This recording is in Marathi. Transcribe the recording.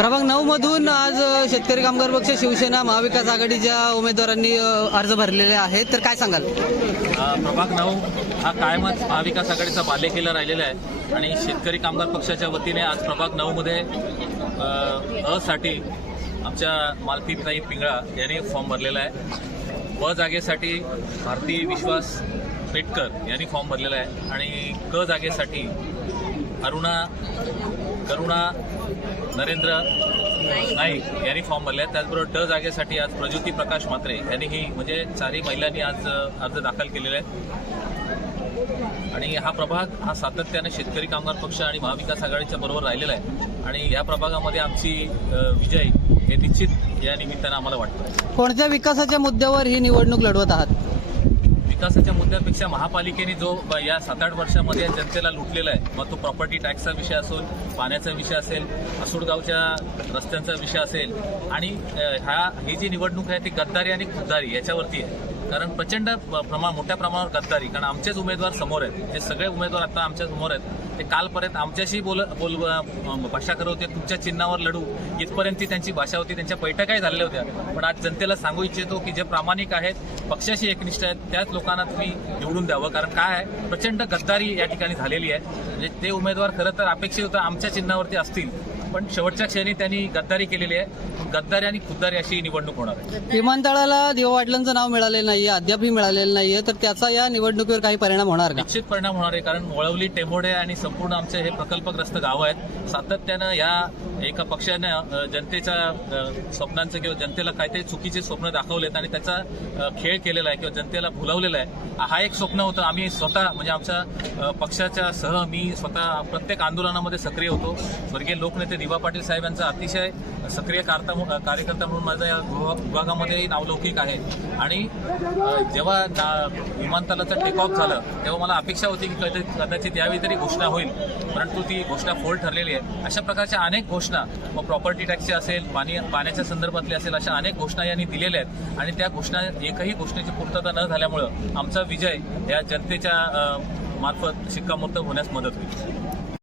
प्रभाग 9 मधून आज शेतकरी कामगार पक्ष, शिवसेना, महाविकास आघाडीच्या उमेदवारांनी अर्ज भरलेले आहेत, तर काय सांगाल? प्रभाग 9 हा कायमच महाविकास आघाडीचा बालेकिल्ला राहिलेला आहे आणि शेतकरी कामगार पक्षाच्या वतीने आज प्रभाग 9 मध्ये साठी आमच्या मालतीताई पिंगळा यांनी फॉर्म भरलेला आहे। जागेसाठी भारती विश्वास पेटकर यांनी फॉर्म भरलेला आहे आणि जागेसाठी करुणा नरेंद्र नाईक यांनी फॉर्म भरले आहे। त्याचबरोबर जागेसाठी आज प्रज्योती प्रकाश म्हात्रे यांनीही म्हणजे चारही महिलांनी आज अर्ज दाखल केलेले आहेत आणि हा प्रभाग हा सातत्याने शेतकरी कामगार पक्ष आणि महाविकास आघाडीच्या बरोबर राहिलेला आहे आणि या प्रभागामध्ये आमची विजय हे निश्चित या निमित्तानं आम्हाला वाटतं। कोणत्या विकासाच्या मुद्द्यावर ही निवडणूक लढवत आहात? विकासाच्या मुद्द्यापेक्षा महापालिकेने जो या 7-8 वर्षामध्ये जनतेला लुटलेला आहे, मग तो प्रॉपर्टी टॅक्सचा विषय असेल, पाण्याचा विषय असेल, असुडगावच्या रस्त्यांचा विषय असेल आणि ही जी निवडणूक आहे ती गद्दारी आणि खुद्दारी याच्यावरती आहे। कारण प्रचंड मोठ्या प्रमाणावर गद्दारी, कारण आमचेच उमेदवार समोर आहेत, जे सगळे उमेदवार आता आमच्या समोर आहेत ते कालपर्यंत आमच्याशी भाषा करत होते, तुमच्या चिन्हावर लढू इथपर्यंत त्यांची भाषा होती, त्यांच्या बैठकाही झालेल्या होत्या। पण आज जनतेला सांगू इच्छितो की जे प्रामाणिक आहेत, पक्षाशी एकनिष्ठ आहेत, त्याच लोकांना तुम्ही निवडून द्यावं। कारण काय आहे, प्रचंड गद्दारी या ठिकाणी झालेली आहे। म्हणजे ते उमेदवार खरं तर अपेक्षित होतं आमच्या चिन्हावरती असतील, पण शेवटच्या क्षणी त्यांनी गद्दारी केलेली आहे। गद्दारी आणि खुद्दारी अशी निवडणूक होणार आहे। विमानतळाला दिवा पाटलांचं नाव मिळालेलं नाहीये, अद्यापही मिळालेलं नाहीये, तर त्याचा या निवडणुकीवर काही परिणाम होणार का? निश्चित परिणाम होणार आहे, कारण वळवली, टेंभोडे आणि संपूर्ण आमचे हे प्रकल्पग्रस्त गावं आहेत। सातत्यानं या एका पक्षानं जनतेच्या स्वप्नांचं किंवा जनतेला काहीतरी चुकीचे स्वप्न दाखवलेत आणि त्याचा खेळ केलेला आहे किंवा जनतेला भुलवलेला आहे। हा एक स्वप्न होतं। आम्ही स्वतः म्हणजे आमच्या पक्षाच्या सह मी स्वतः प्रत्येक आंदोलनामध्ये सक्रिय होतो। स्वर्गीय लोकनेते दिवा पाटील साहेब यांचा अतिशय सक्रिय कार्यकर्ता म्हणून माझा या विभागामध्ये नावलौकिक आहे आणि जेव्हा विमानतळाचं टेक ऑफ झालं तेव्हा मला अपेक्षा होती की कदाचित यावेळी तरी घोषणा होईल, परंतु ती घोषणा फोल ठरलेली आहे। अशा प्रकारच्या अनेक घोषणा, मग प्रॉपर्टी टॅक्सची असेल, पाण्याच्या संदर्भातली असेल, अशा अनेक घोषणा यांनी दिलेल्या आहेत आणि त्या घोषणा एकही घोषणेची पूर्तता न झाल्यामुळं आमचा विजय या जनतेच्या मार्फत शिक्कामोर्तब होण्यास मदत होईल।